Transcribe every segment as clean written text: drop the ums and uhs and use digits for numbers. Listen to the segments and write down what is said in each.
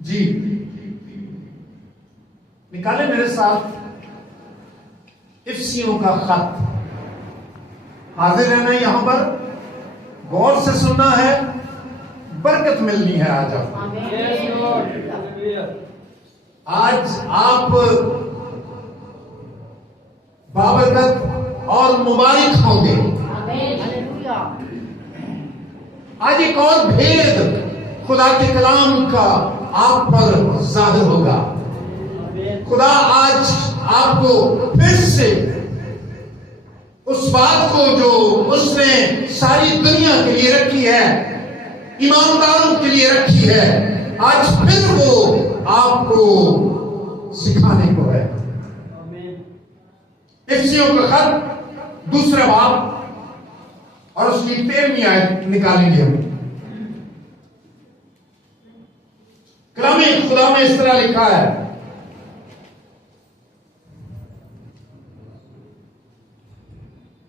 जी निकाले मेरे साथ इफ्सियों का खत। हाजिर रहना यहां पर, गौर से सुनना है, बरकत मिलनी है। आज आप बाबरकत और मुबारक होंगे। आज एक और भेद खुदा के कलाम का आप पर जाहिर होगा। खुदा आज आपको फिर से उस बात को जो उसने सारी दुनिया के लिए रखी है, ईमानदारों के लिए रखी है, आज फिर वो आपको सिखाने को है। इफ्सियों का खत दूसरा बाब और उसकी 13वीं आयत निकालेंगे हम। कलाम खुदा में इस तरह लिखा है,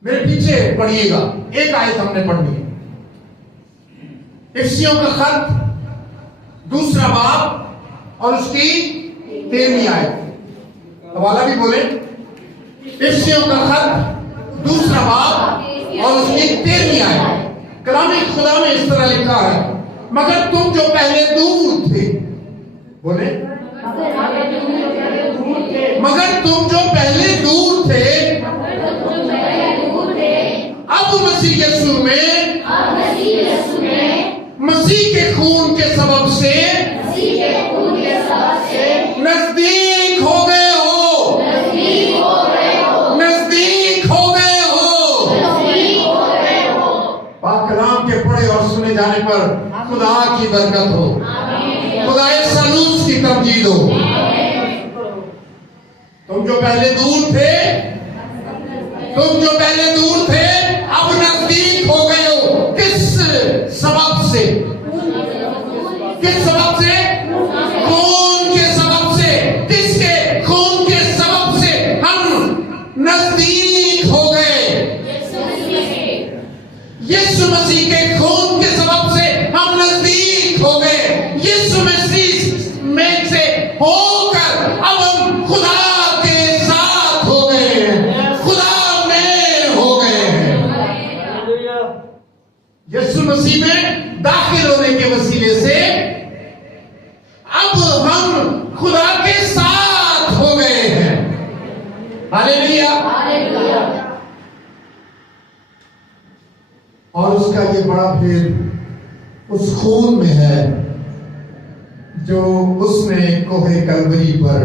मेरे पीछे पढ़िएगा, एक आयत हमने पढ़नी है। इफ्सियों का खत दूसरा बाब और उसकी 13वीं आयत। हवाला भी बोले। इफ्सियों का खत दूसरा बाब और उसकी 13वीं आयत। कलाम खुदा में इस तरह लिखा है, मगर तुम जो पहले दूर थे, बोले, मगर तुम जो पहले दूर थे अब मसीह यीशु में मसीह के खून के सबब से नजदीक हो गए हो, नजदीक हो गए हो। पाक कलाम के पढ़े और सुने जाने पर खुदा की बरकत हो, खुदाए सलूस की तमजीद हो। तुम जो पहले दूर थे, तुम जो पहले दूर थे अब नजदीक हो गए हो। किस सबब से? किस सबब से? खून के सबब से। किसके? खून के सबब से हम नजदीक हो गए। यीशु मसीह के खून के सबब से हम नजदीक हो गए। यीशु मसीह में से होकर अब हम खुदा के साथ हो गए, खुदा में हो गए हैं। यीशु मसीह में दाखिल होने के वसीले से अब हम खुदा के साथ हो गए हैं। हालेलुया। और उसका ये बड़ा भेद उस खून में है जो उसने कोहे कलवरी पर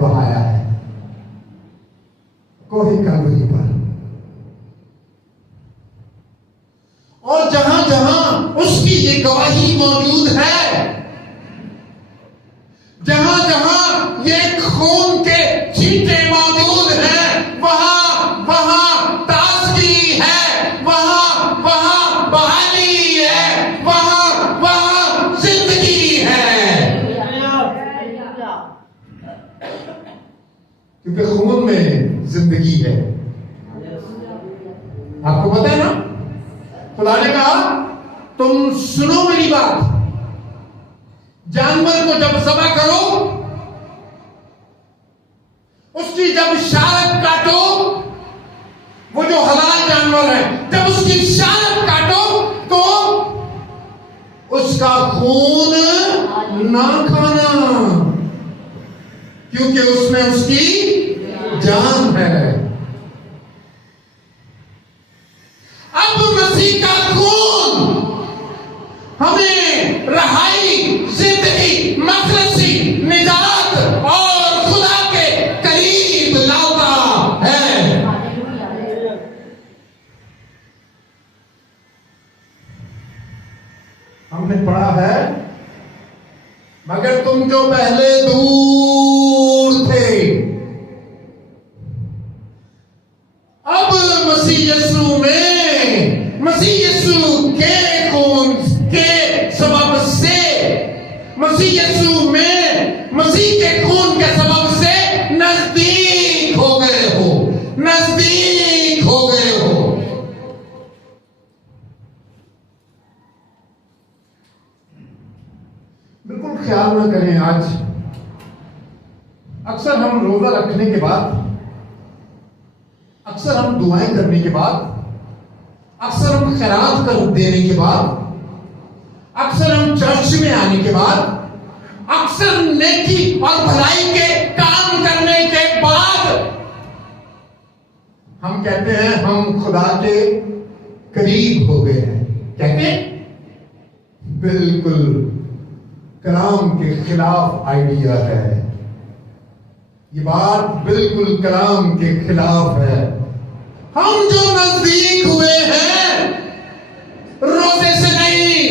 बहाया है। कोहे कलवरी पर। और जहां जहां उसकी ये गवाही मौजूद है, जहां जहां ये खून के छींटे मौजूद हैं, वहां वहां ताजगी है, वहां वहां बहाली है, वहां वहां जिंदगी है। क्योंकि खून में जिंदगी है। आपको पता है ना, खुदा ने कहा तुम सुनो मेरी बात, जानवर को जब ज़बह करो, उसकी जब शारक काटो, वो जो हलाल जानवर है, जब उसकी शारक काटो तो उसका खून ना खाना, क्योंकि उसमें उसकी जान है। अब मसीह का खून हमें रहाई, जिंदगी, मखलसी, निजात और खुदा के करीब लाता है। हमने पढ़ा है, मगर तुम जो पहले दूर थे अब मसीह यीशु में, मसीह यीशु के खून के सबब से, मसीह यीशु में मसीह के खून के सबब से नजदीक हो गए हो, नजदीक हो गए हो। बिल्कुल ख्याल न करें। आज अक्सर हम रोजा रखने के बाद, अक्सर हम दुआएं करने के बाद, अक्सर हम खैरात कर देने के बाद, अक्सर हम चर्च में आने के बाद, अक्सर नेकी और भलाई के काम करने के बाद हम कहते हैं हम खुदा के करीब हो गए हैं। कहते हैं बिल्कुल कलाम के खिलाफ आइडिया है। ये बात बिल्कुल कलाम के खिलाफ है। हम जो नजदीक हुए हैं रोजे से नहीं,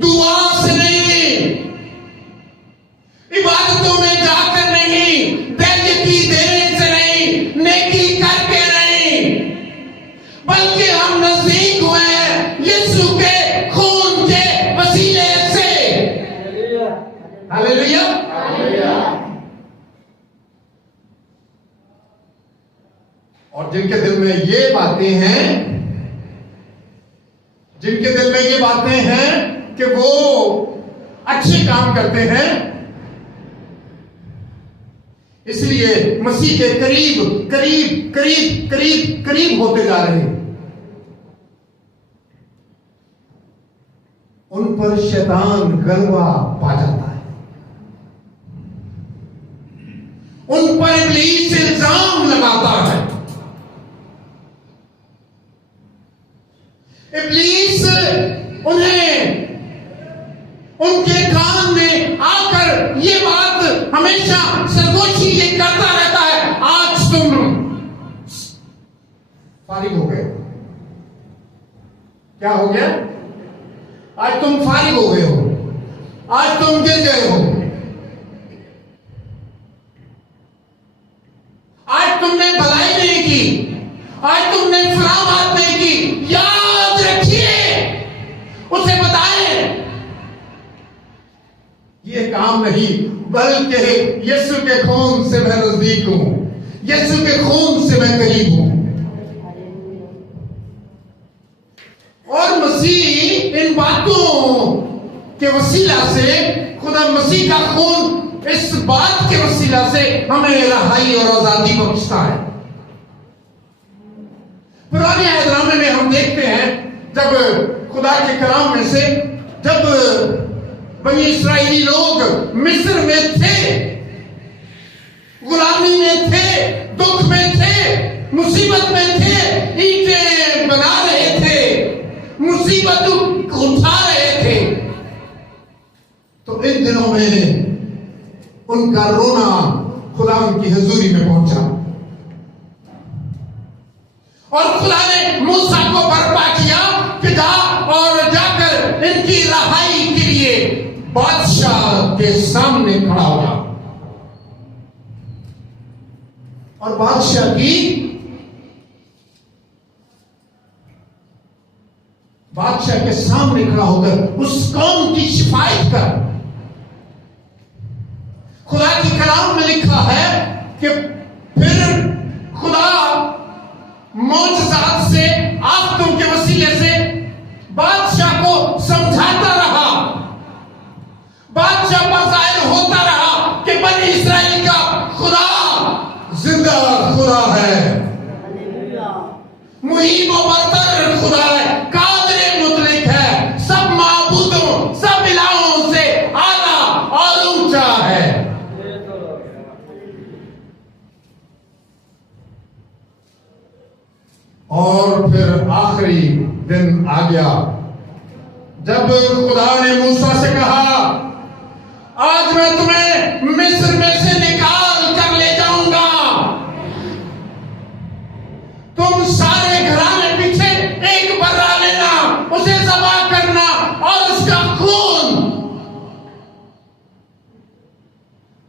दुआ से नहीं, इबादतों में जाकर नहीं, बेइज्जती देने से नहीं, नेकी करके नहीं, बल्कि हम नजदीक हुए हैं यीशु के खून के वसीले से। हालेलुया। और जिनके दिल में ये बातें हैं, जिनके दिल में ये बातें हैं कि वो अच्छे काम करते हैं, इसलिए मसीह के करीब करीब करीब करीब करीब होते जा रहे हैं, उन पर शैतान गलबा पा जाता है, उन पर इब्लीस इल्जाम लगाता है। इब्लीस उन्हें उनके कान में आकर ये बात हमेशा सरगोशी ये करता रहता है, आज तुम फारिग हो गए। क्या हो गया? आज तुम फारिग हो गए हो, आज तुम गिर गए हो, आज तुमने भलाई नहीं की, आज तुमने फलां बात नहीं की। याद रखिए, उसे बताएं ये काम नहीं, बल्कि यीशु के खून से मैं नजदीक हूं, यीशु के खून से मैं करीब हूं। और मसीह इन बातों के वसीला से, खुदा मसीह का खून इस बात के वसीला से हमें रहाई और आजादी बख्शता है। पुराने अहदनामे में हम देखते हैं जब खुदा के कलाम में से, जब बनी इस्राएली लोग मिस्र में थे, गुलामी में थे, दुख में थे, मुसीबत में थे, ईंटें बना रहे थे, मुसीबत उठा रहे थे, तो इन दिनों में उनका रोना खुदा उनकी हजूरी में पहुंचा और खुदा ने मूसा को बर्पा किया कि जा और जाकर इनकी रहाई के लिए बादशाह के सामने खड़ा होगा। और बादशाह के सामने खड़ा होकर उस कौम की शिफायत कर। खुदा की कलाम में लिखा है कि फिर खुदा मौजज़ात से, आफतों के वसीले से बादशाह को समझाता रहा, बादशाह पर जाहिर होता रहा कि बनी इस्राएल का खुदा जिंदा खुदा है, मुहीब व बरतर खुदा है, कादिर मुतलिक है, सब माबूदों, सब इलाहों से आला और ऊंचा है। और फिर आखिरी दिन आ गया जब खुदा ने मूसा से कहा, आज मैं तुम्हें मिस्र में से निकाल कर ले जाऊंगा, तुम सारे घराने पीछे एक बर्रा लेना, उसे ज़बह करना और उसका खून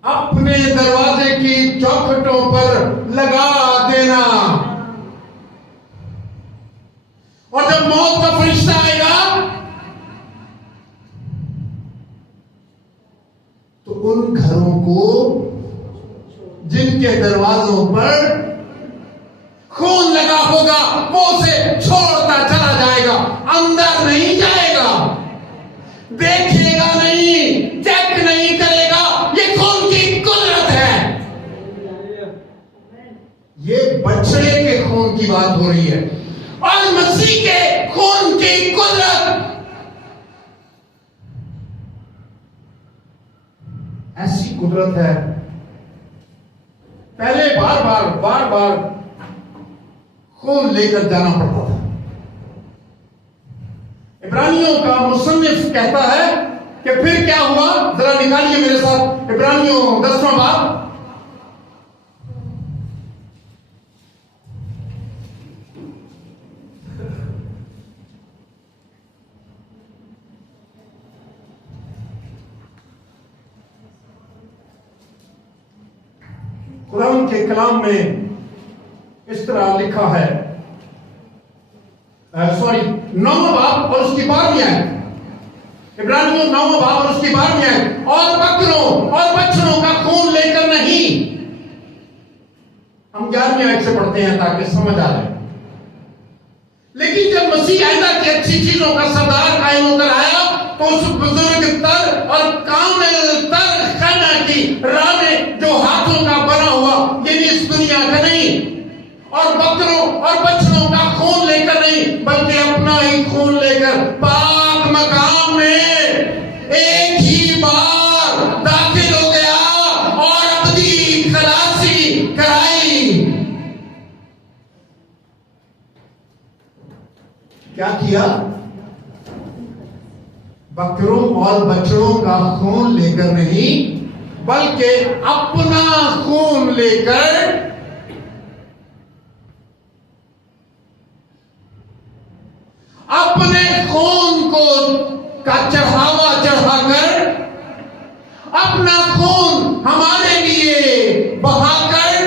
अपने दरवाजे की चौखटों पर लगा देना, और जब मौत का फरिश्ता आएगा तो उन घरों को जिनके दरवाजों पर खून लगा होगा वो उसे छोड़ता चला जाएगा, अंदर नहीं जाएगा, देखेगा नहीं, चेक नहीं बात हो रही है। और मसीह के खून की कुदरत ऐसी कुदरत है। पहले बार बार खून लेकर जाना पड़ता था। इब्रानियों का मुसन्निफ कहता है कि फिर क्या हुआ, जरा निकालिए मेरे साथ इब्रानियों 10वां बाब। कुरान के कलाम में इस तरह लिखा है, सॉरी 9वां बाब और उसकी 12वीं आयत। इब्रानियों 9वां बाब और उसकी 12वीं आयत। और बकरों और बछड़ों का खून लेकर नहीं। हम 11वीं आयत से पढ़ते हैं ताकि समझ आ जाए। लेकिन जब मसीह आइंदा की अच्छी चीजों का सरदार कायम होकर आया तो उस बुजुर्ग तर और कामिल तर खैमा की राह में जो हाथों का बना हुआ, यानी इस दुनिया का नहीं, और बकरों और बछड़ों का खून लेकर नहीं बल्कि अपना ही खून लेकर पाक मकाम में एक ही बार दाखिल हो गया और अबदी खलासी कराई। क्या किया? बकरों और बछड़ों का खून लेकर नहीं बल्कि अपना खून लेकर अपने खून को का चढ़ावा चढ़ाकर अपना खून हमारे लिए बहाकर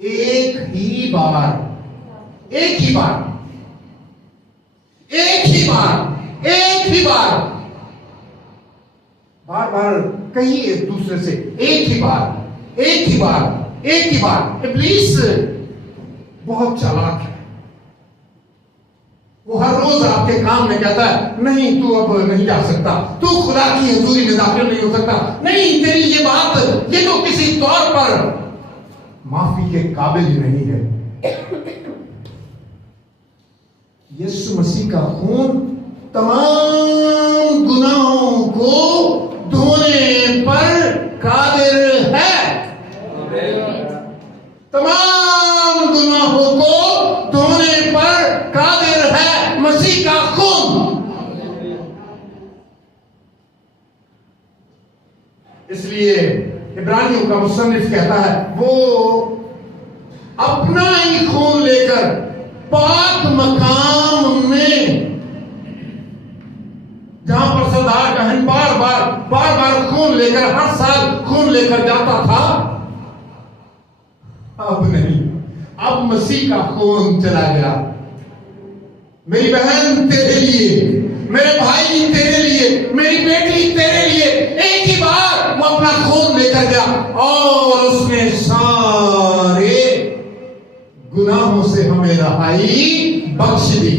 एक ही बार बार कहीं एक दूसरे से एक ही बार। इब्लीस बहुत चालाक है। वो हर रोज आपके काम में कहता है नहीं तू अब नहीं जा सकता, तू खुदा की हजूरी में दाखिल नहीं हो सकता, नहीं तेरी ये बात ये तो किसी तौर पर माफी के काबिल ही नहीं है। यीशु मसीह का खून तमाम गुनाहों को धोने पर कादिर है। तमाम गुनाहों को धोने पर कादिर है मसीह का खून। इसलिए इब्रानियों का मुसन्निफ कहता है वो अपना ही खून लेकर पाक मकाम में, जहां पर सरदार कहन बार खून लेकर हर साल खून लेकर जाता था, अब नहीं, अब मसीह का खून चला गया। मेरी बहन तेरे लिए, मेरे भाई तेरे लिए, मेरी बेटी तेरे लिए एक ही बार वो अपना खून लेकर गया और उसने सारे गुनाहों से हमें रहाई बख्श दी।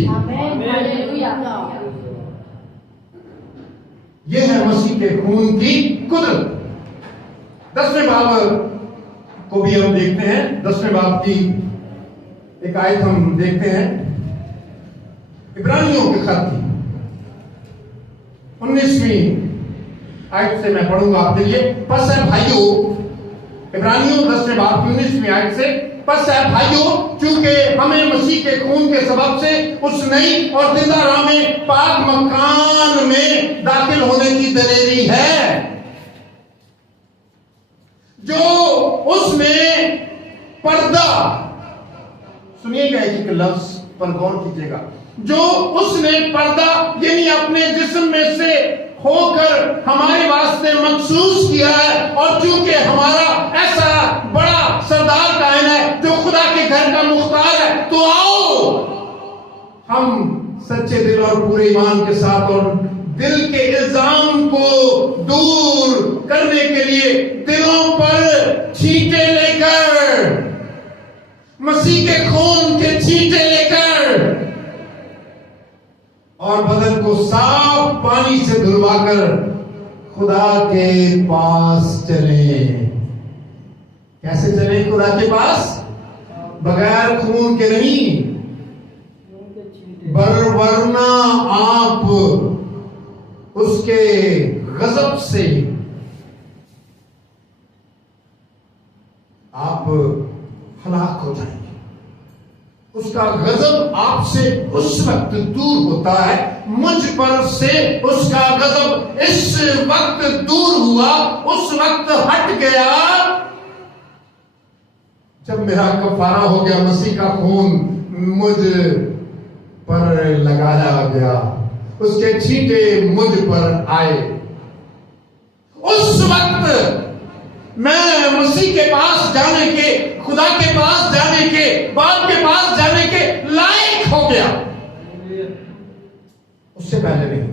यह है मसीह के खून की कुदरत। 10वें बाब को भी हम देखते हैं। 10वें बाब की एक आयत हम देखते हैं, इब्रानियों के खत की 19वीं आयत से मैं पढ़ूंगा आपके लिए। बस है भाइयों, इब्रानियों 10वें बाब की 19वीं आयत से, बस है भाइयों, चूंकि हमें मसीह के खून के सबब से उस नई और जिंदा राह में पाक मकान में दाखिल होने की दलेरी है, जो उसमें पर्दा, सुनिएगा एक लफ्ज पर गौर कीजिएगा, जो उसने पर्दा यानी अपने जिस्म में से होकर हमारे वास्ते मखसूस किया है। और चूंकि हमारा ऐसा बड़ा सरदार कायन है जो खुदा के घर का मुख्तार है, तो आओ हम सच्चे दिल और पूरे ईमान के साथ और दिल के इल्जाम को दूर करने के लिए दिलों पर छींटे लेकर, मसीह के खून के छींटे लेकर और बदन को साफ पानी से धुलवाकर खुदा के पास चले। कैसे चले खुदा के पास? बगैर खून के नहीं, वरना आप उसके गजब से आप हलाक हो जाएंगे। उसका गजब आपसे उस वक्त दूर होता है, मुझ पर से उसका गजब इस वक्त दूर हुआ, उस वक्त हट गया जब मेरा कफारा हो गया, मसीह का खून मुझ पर लगाया गया, उसके छींटे मुझ पर आए। उस वक्त मैं मसीह के पास जाने के, खुदा के पास जाने के, बाप के पास जाने के लायक हो गया। उससे पहले नहीं,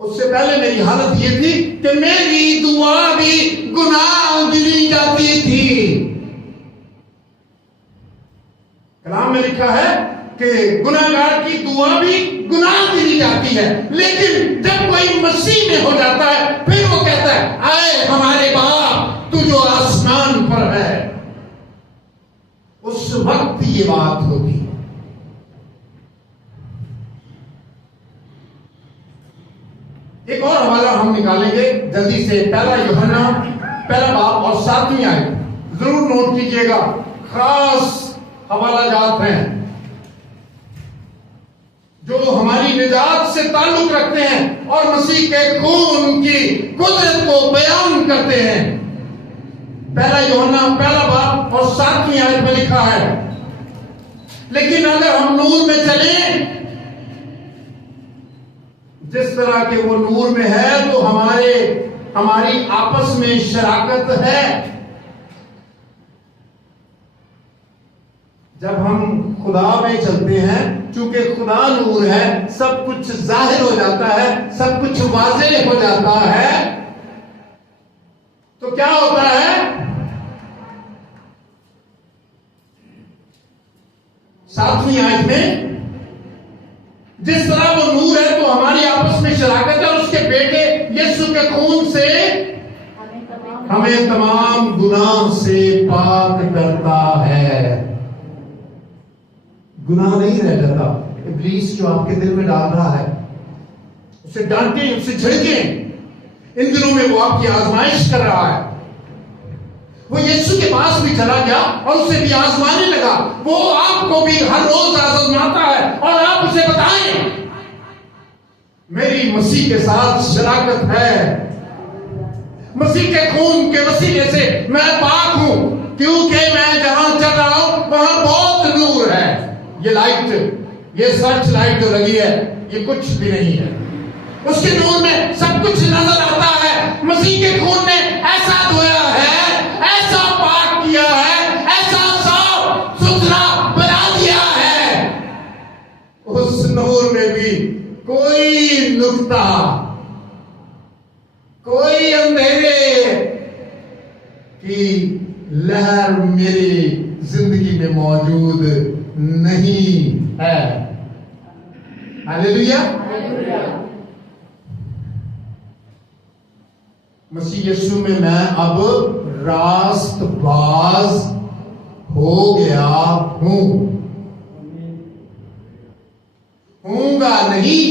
उससे पहले मेरी हालत ये थी कि मेरी दुआ भी गुनाह गिनी जाती थी। कलाम में लिखा है कि गुनाहगार की दुआ भी गुनाह गिनी जाती है, लेकिन जब कोई मसीह में हो जाता है फिर वो कहता है, आए हमारे बाप तू जो आसमान पर है। उस वक्त ये बात होती है। एक और हवाला हम निकालेंगे जल्दी से, पहला यूहन्ना पहला बाब और 7वीं आयत, जरूर नोट कीजिएगा, खास हवाला जात हैं जो हमारी निजात से ताल्लुक रखते हैं और मसीह के खून की कुदरत को बयान करते हैं। पहला यूहन्ना पहला बाब और 7वीं आयत में लिखा है, लेकिन अगर हम नूर में चलें जिस तरह के वो नूर में है तो हमारी आपस में शराकत है। जब हम खुदा में चलते हैं, चूंकि खुदा नूर है, सब कुछ जाहिर हो जाता है, सब कुछ वाज़ेह हो जाता है। तो क्या होता है, 7वीं आयत में, जिस तरह वो नूर है तो हमारी आपस में शराकत है और उसके बेटे यीशु के खून से हमें तमाम गुनाह से पाक करता है। गुनाह नहीं रह जाता। इब्लीस जो आपके दिल में डाल रहा है, उसे डांटे, उसे झड़के। इन दिनों में वो आपकी आजमाइश कर रहा है। वो यीशु के पास भी चला गया और उसे भी आजमाने लगा। वो आपको भी हर रोज आजमाता है और आप उसे बताएं, मेरी मसीह के साथ शराकत है, मसीह के खून के वसीले से मैं पाक हूं, क्योंकि मैं जहां चल रहा हूं वहां बहुत नूर है। ये लाइट, ये सर्च लाइट जो लगी है, ये कुछ भी नहीं है। उसके नूर में सब कुछ नजर आता है। मसीह के खून ने ऐसा धोया है, ऐसा पाक किया है, ऐसा साफ सुथरा बना दिया है, उस नूर में भी कोई नुक्ता, कोई अंधेरे की लहर मेरी जिंदगी में मौजूद नहीं है। हालेलुया। मसीह यीशु में मैं अब रास्तबाज हो गया हूं। हूंगा नहीं,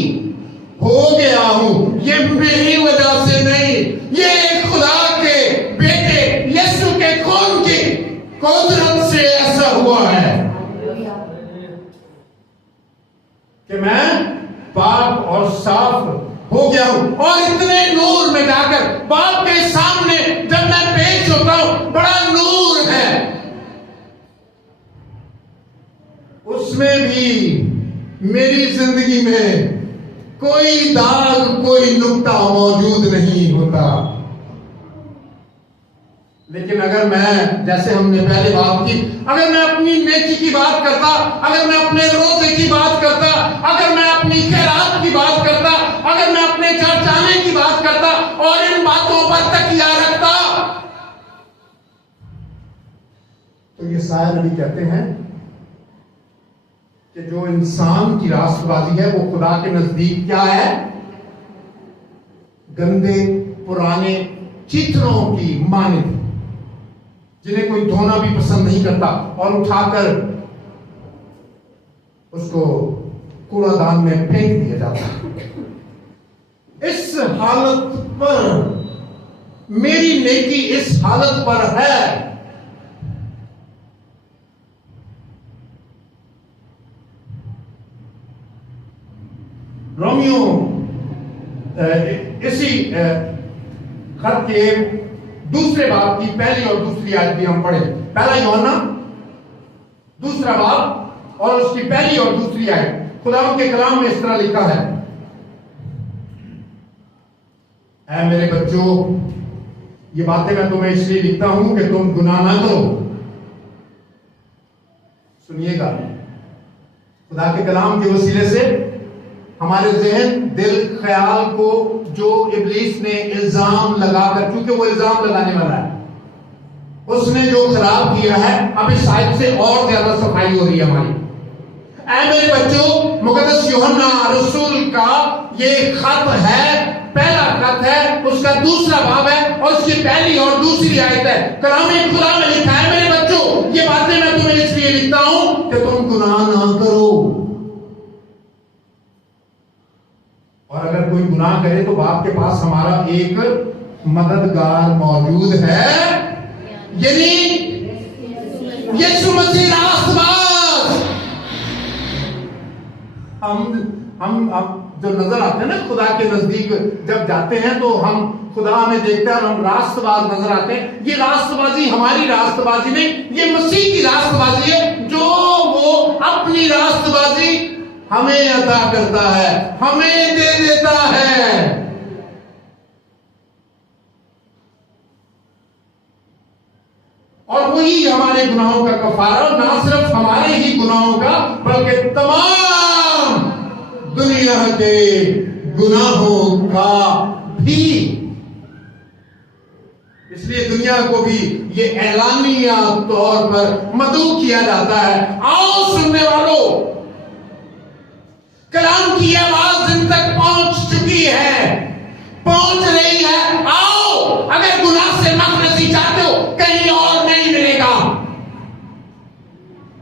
हो गया हूं। ये मेरी वजह से नहीं, ये खुदा के बेटे यीशु के खून की कुदरत से ऐसा हुआ है कि मैं पाक और साफ हो गया हूं। और इतने नूर में जाकर बाप के सामने जब मैं पेश होता हूं, बड़ा नूर है, उसमें भी मेरी जिंदगी में कोई दाग, कोई नुक्ता मौजूद नहीं होता। लेकिन अगर मैं, जैसे हमने पहले बात की, अगर मैं अपनी नेकी की बात करता, अगर मैं अपने रोजे की बात करता, अगर मैं अपनी खैरात की बात करता, अगर मैं अपने चर्च आने की बात करता और इन बातों पर तकिया रखता, तो ये शायर नबी कहते हैं कि जो इंसान की रास्तबाजी है वो खुदा के नजदीक क्या है, गंदे पुराने चित्रों की मानित। जिन्हें कोई धोना भी पसंद नहीं करता, और उठाकर उसको कूड़ादान में फेंक दिया जाता है। इस हालत पर मेरी नेकी इस हालत पर है। रोमियो इसी खत के दूसरे बाब की पहली और दूसरी आयत भी हम पढ़े। पहला यूहन्ना दूसरा बाब और उसकी पहली और दूसरी आयत, खुदा के कलाम में इस तरह लिखा है, ऐ मेरे बच्चों, ये बातें मैं तुम्हें इसलिए लिखता हूं कि तुम गुनाह ना करो। सुनिएगा, खुदा के कलाम के वसीले से हमारे जहन, दिल, ख्याल को जो इब्लीस ने इल्जाम लगाकर, क्योंकि वो इल्जाम लगाने वाला है, उसने जो खराब किया है, अब इस आयत से और ज्यादा सफाई हो रही है हमारी। ऐ मेरे बच्चों, मुकद्दस यूहन्ना रसूल का ये खत है, पहला खत है, उसका दूसरा बाब है और उसकी पहली और दूसरी आयत है। कलाम खुदा में लिखा है, मेरे बच्चों, ये बातें मैं तुम्हें इसलिए लिखता हूं कि तुम गुनाह ना करो। और अगर कोई गुनाह करे तो बाप के पास हमारा एक मददगार मौजूद है, यानी यीशु मसीह रास्तबाज। हम जो नजर आते हैं ना खुदा के नजदीक, जब जाते हैं तो हम खुदा हमें देखते हैं और हम रास्तबाज नजर आते हैं। ये रास्तबाजी हमारी रास्तबाजी नहीं, ये मसीह की रास्तबाजी है, जो वो अपनी रास्तबाजी हमें अता करता है, हमें दे देता है। और वही हमारे गुनाहों का कफारा, ना सिर्फ हमारे ही गुनाहों का बल्कि तमाम दुनिया के गुनाहों का भी। इसलिए दुनिया को भी ये ऐलानिया तौर पर मदऊ किया जाता है, आओ सुनने वालों, कलाम की आवाज जिन तक पहुंच चुकी है, पहुंच रही है। आओ, अगर गुनाह से मफरसी चाहते हो, कहीं और नहीं मिलेगा,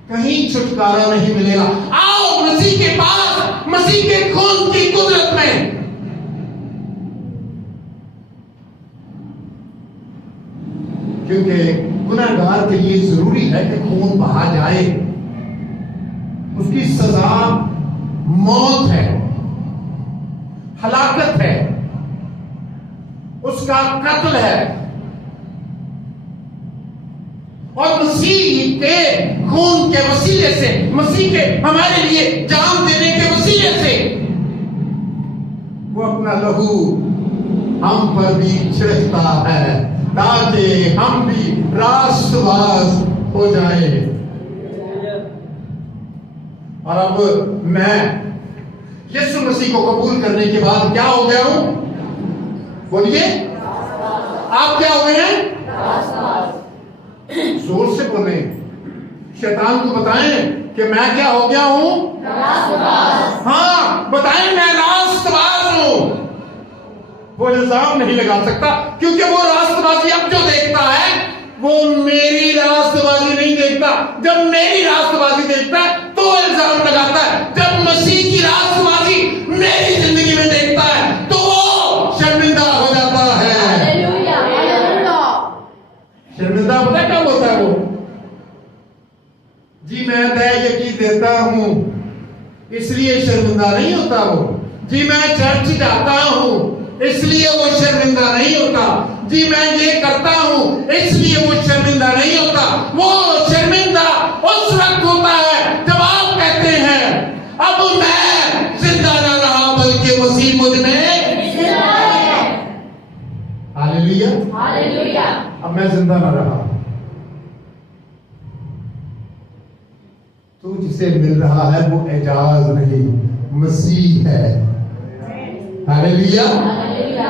कहीं छुटकारा नहीं मिलेगा। आओ मसीह के पास, मसीह के खून की कुदरत में। क्योंकि गुनाहगार के लिए जरूरी है कि खून बहा जाए। उसकी सजा मौत है, हलाकत है, उसका कत्ल है। और मसीह के खून के वसीले से, मसीह के हमारे लिए जान देने के वसीले से वो अपना लहू हम पर भी छिड़कता है, ताकि हम भी रास्तबाज हो जाए। और अब मैं यीशु मसीह को कबूल करने के बाद क्या हो गया हूं? बोलिए, आप क्या हो गए हैं? जोर से बोले, शैतान को बताएं कि मैं क्या हो गया हूं? हाँ, बताएं मैं रास्तबाज हूं। वो इल्जाम नहीं लगा सकता, क्योंकि वो रास्तबाजी अब जो देखता है वो मेरी रास्तबाजी नहीं देखता। जब मेरी रास्तबाजी देखता है तो इल्जाम लगाता है। जब मसीह की रास्तबाजी मेरी जिंदगी में देखता है तो वो शर्मिंदा हो जाता है। शर्मिंदा पता क्या होता है वो? जी मैं तय यकीन देता हूं इसलिए शर्मिंदा नहीं होता वो। जी मैं चर्च जाता हूं इसलिए वो शर्मिंदा नहीं होता। जी मैं ये करता हूं इसलिए वो शर्मिंदा नहीं होता। वो शर्मिंदा उस वक्त होता है जब आप कहते हैं अब मैं जिंदा न रहा बल्कि मसीह मुझ में जिंदा है। Hallelujah, hallelujah. अब मैं जिंदा न रहा, तू जिसे मिल रहा है वो एजाज नहीं, मसीह है। Hallelujah, hallelujah.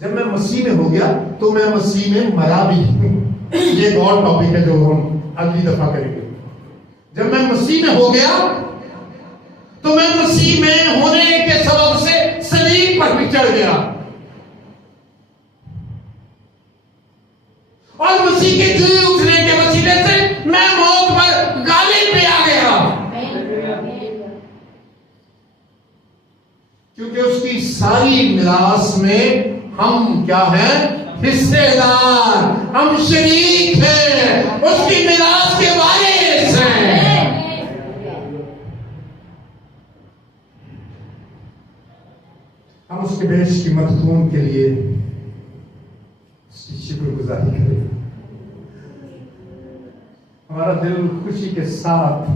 जब मैं मसीह में हो गया तो मैं मसीह में मरा भी। ये एक और टॉपिक है जो हम अगली दफा करेंगे। जब मैं मसीह में हो गया तो मैं मसीह में होने के सबब से सलीब पर भी चढ़ गया। और मसीह के जी उठने के वसीले से मैं मौत पर गालिब पे आ गया, क्योंकि उसकी सारी मिरास में हम क्या हैं? हिस्सेदार, हम शरीक हैं, उसकी मिरास के वारिस हैं। हम उसके बेश की मखदूम के लिए उसकी शुक्रगुजारी करें। हमारा दिल खुशी के साथ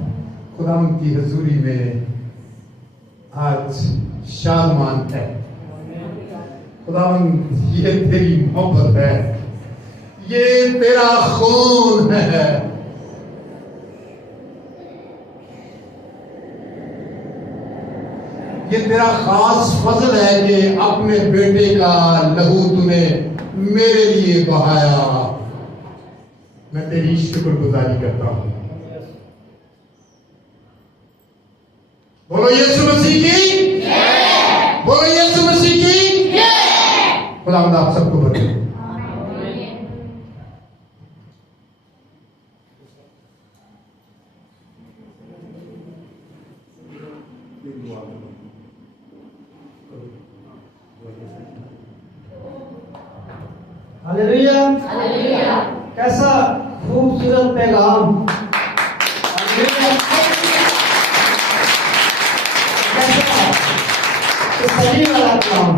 खुदा की हजूरी में आज शादमान है। खुदा, ये तेरी मोहब्बत है, ये तेरा खून है। ये तेरा खास फजल है कि अपने बेटे का लहू तूने मेरे लिए बहाया। मैं तेरी शुक्रगुजारी करता हूं। बोलो यीशु मसीह की, बोलो यीशु मसीह की। खुदा आप सबको बताए। Hallelujah, hallelujah. कैसा खूबसूरत पैगाम, कैसा सही वाला काम।